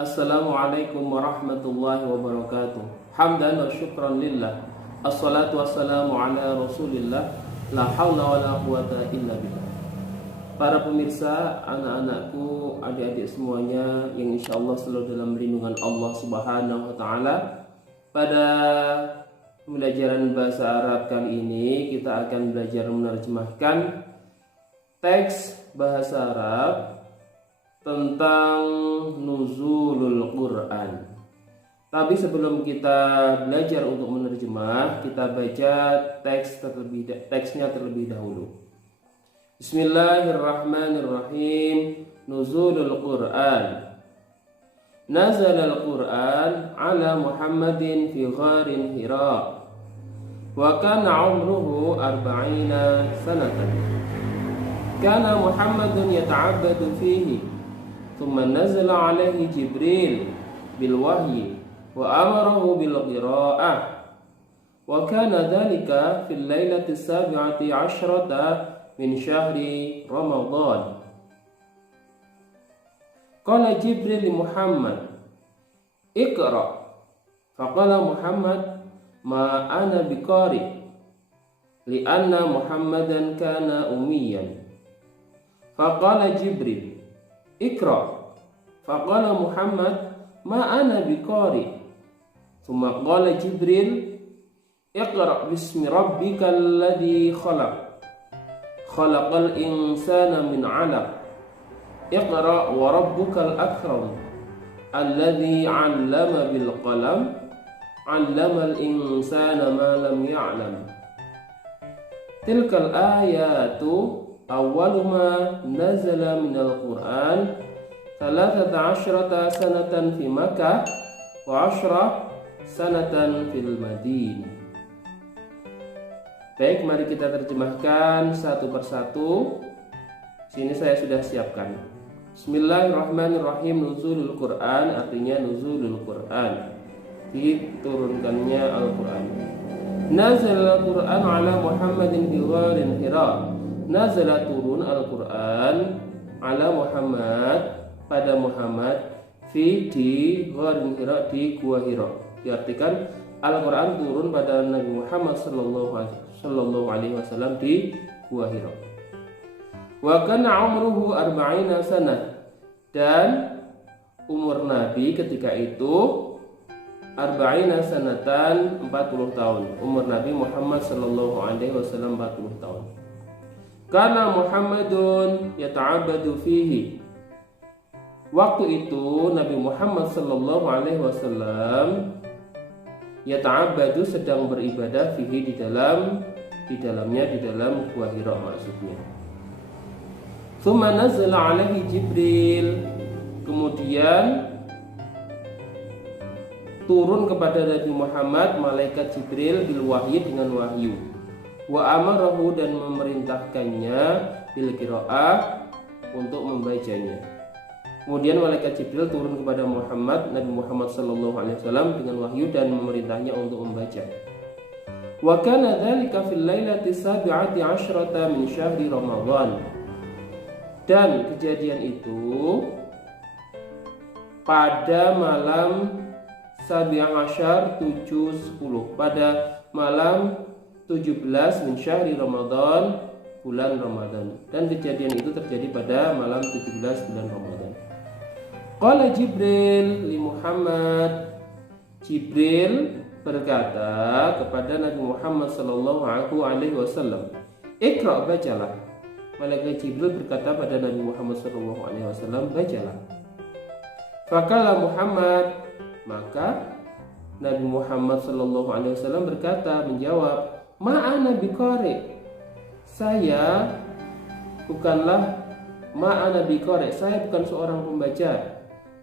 Assalamualaikum warahmatullahi wabarakatuh. Hamdan wa syukran lillah. Assalatu wassalamu ala rasulillah. La hawla wa la quwata illa billah. Para pemirsa, anak-anakku, adik-adik semuanya yang insyaallah selalu dalam lindungan Allah subhanahu wa ta'ala. Pada pembelajaran bahasa Arab kali ini kita akan belajar menerjemahkan teks bahasa Arab tentang nuzulul Quran. Tapi sebelum kita belajar untuk menerjemah, kita baca teksnya terlebih dahulu. Bismillahirrahmanirrahim. Nuzulul Quran. Nazalal Quran ala Muhammadin fi gharin Hira. Wa kana umruhu 40 sanatan. Kana Muhammadun yata'abbadu fihi. ثم نزل عليه جبريل بالوحي وأمره بالقراءة وكان ذلك في الليلة 17 من شهر رمضان. قال جبريل لمحمد اقرأ فقال محمد ما أنا بقارئ لأن محمدا كان أميا. فقال جبريل اقرأ فقال محمد ما أنا بقارئ. ثم قال جبريل اقرأ باسم ربك الذي خلق خلق الإنسان من علق اقرأ وربك الأكرم الذي علم بالقلم علم الإنسان ما لم يعلم. تلك الآيات أول ما نزل من القرآن 13 سنة في مكة و10 سنة في المدينة. Baik, mari kita terjemahkan satu persatu. Sini saya sudah siapkan. Bismillahirrahmanirrahim. Nuzulul Quran artinya nuzulul Quran, diturunkannya Al-Quran. Nazal Al-Quran ala Muhammadin fi gharin Hira. Nazala turun Al-Quran ala Muhammad pada Muhammad fi di gharin Hira di gua Hira. Diartikan Al-Quran turun pada Nabi Muhammad sallallahu alaihi wasallam di gua Hira. Wa kana umruhu 40 sanah, dan umur Nabi ketika itu 40 sanatan 40 tahun. Umur Nabi Muhammad sallallahu alaihi wasallam 40 tahun. Karena Muhammadun yata'abbadu fihi. Waktu itu Nabi Muhammad sallallahu alaihi wasallam yata'abbadu sedang beribadah fihi di dalam gua Hira maksudnya. Tsumma nazala alaihi Jibril. Kemudian turun kepada Nabi Muhammad malaikat Jibril bil wahyi dengan wahyu. Wa amarahu dan memerintahkannya bil qiraah untuk membacanya. Kemudian malaikat Jibril turun kepada Nabi Muhammad sallallahu alaihi wasallam dengan wahyu dan memerintahnya untuk membaca. Wa kana dzalika fil lailati 17 min syahri Ramadan. Dan kejadian itu pada malam 17 7-10, pada malam 17 min syahri Ramadan, bulan Ramadan. Dan kejadian itu terjadi pada malam 17 bulan Ramadan. Qala Jibril li Muhammad. Jibril berkata kepada Nabi Muhammad sallallahu alaihi wasallam, "Iqra, bacalah." Malaikat Jibril berkata pada Nabi Muhammad sallallahu alaihi wasallam, "Bacalah." Faqala Muhammad, maka Nabi Muhammad sallallahu alaihi wasallam berkata, menjawab, "Ma'ana biqari." Saya bukanlah saya bukan seorang pembaca.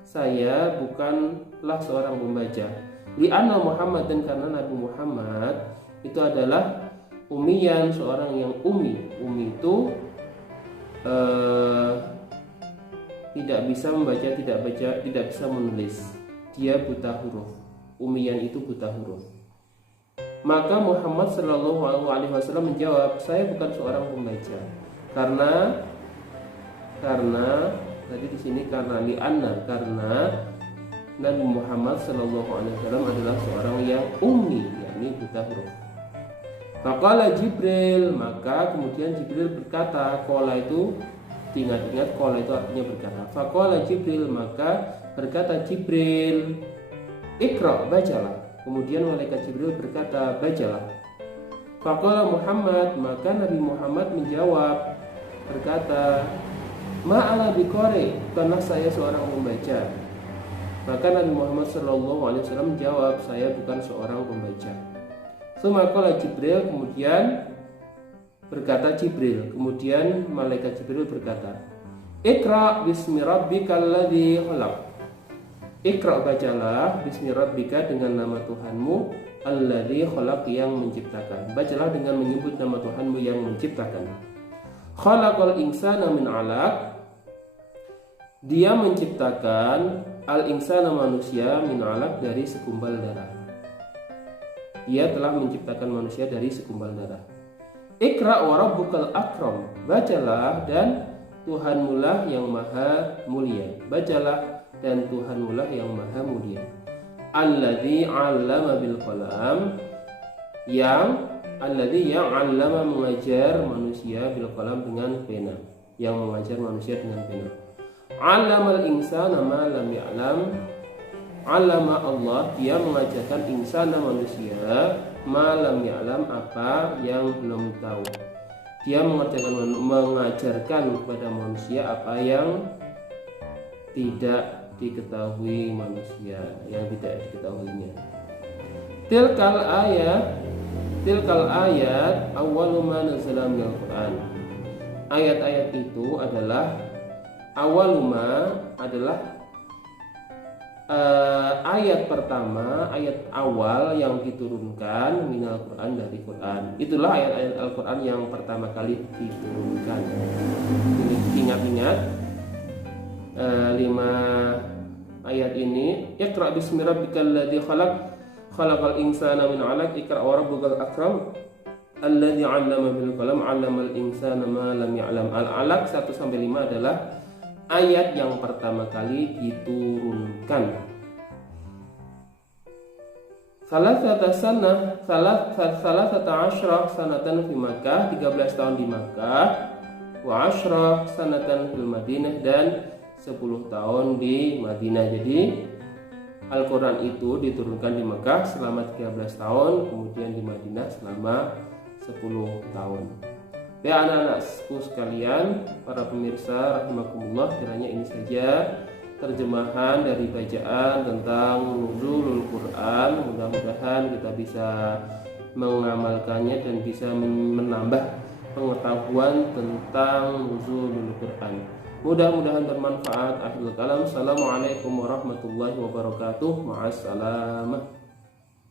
Saya bukanlah seorang pembaca. Li'anna Muhammad, dan karena Nabi Muhammad itu adalah umiyan, seorang yang umi. Umi itu tidak bisa membaca, tidak bisa menulis. Dia buta huruf. Umiyan itu buta huruf. Maka Muhammad sallallahu alaihi wasallam menjawab, "Saya bukan seorang pembaca." Karena tadi di sini karena li'anna, karena Nabi Muhammad sallallahu alaihi wasallam adalah seorang yang ummi, yakni buta huruf. Faqala Jibril, maka kemudian Jibril berkata, qala itu ingat-ingat, qala itu artinya berkata. Faqala Jibril, maka berkata Jibril, Iqra, bacalah. Kemudian malaikat Jibril berkata, bacalah. Faqala Muhammad, maka Nabi Muhammad menjawab berkata, ma'ana biqari, karena saya seorang pembaca. Maka Nabi Muhammad SAW menjawab, saya bukan seorang pembaca. Maka Jibril, kemudian berkata Jibril, kemudian malaikat Jibril berkata, Iqra bismi rabbikal ladzi khalaq. Iqra, bacalah, bismi rabbika, dengan nama Tuhanmu, alladzi khalaq, yang menciptakan. Bacalah dengan menyebut nama Tuhanmu yang menciptakan. Khalaqal insana min 'alaq. Dia menciptakan al-insana, manusia, min 'alaq, dari segumpal darah. Dia telah menciptakan manusia dari segumpal darah. Iqra wa rabbukal akram. Bacalah, dan Tuhanmu lah yang maha mulia. Bacalah, dan Tuhanmu lah yang maha mulia. Alladzi 'allama bil qalam, yang 'allama, mengajar manusia, bil qalam, dengan pena, yang mengajar manusia dengan pena. 'Allamal insana ma lam ya'lam. 'Allama Allah, dia mengajarkan insana, manusia, ma lam ya'lam, apa yang belum tahu. Dia mengajarkan kepada manusia apa yang tidak diketahui manusia, yang tidak diketahuinya. Tilkal ayat awwalu ma nazala minal Qur'an. Ayat-ayat itu adalah awaluma, adalah ayat pertama, ayat awal yang diturunkan minal Quran, dari Quran. Itulah ayat-ayat Al-Quran yang pertama kali diturunkan. Ingat-ingat 5 ayat ini. Iqra bismi rabbikal ladzi khalaq, khalaqal insana min 'alaq, Iqra wa rabbukal akram, alladzi 'allama bil qalam, 'allamal insana ma lam ya'lam. Al-'alaq 1-5 adalah ayat yang pertama kali diturunkan. Salasata asyra sanatan fi Makkah, 13 tahun di Makkah, wa asyra sanatan fil Madinah, dan 10 tahun di Madinah. Jadi Al-Quran itu diturunkan di Makkah selama 13 tahun, kemudian di Madinah selama 10 tahun. Ya anak-anakku sekalian, para pemirsa rahimakumullah, kiranya ini saja terjemahan dari bacaan tentang nuzulul Quran. Mudah-mudahan kita bisa mengamalkannya dan bisa menambah pengetahuan tentang nuzulul Quran. Mudah-mudahan bermanfaat. Akhirul kalam. Assalamualaikum warahmatullahi wabarakatuh. Ma'assalamah.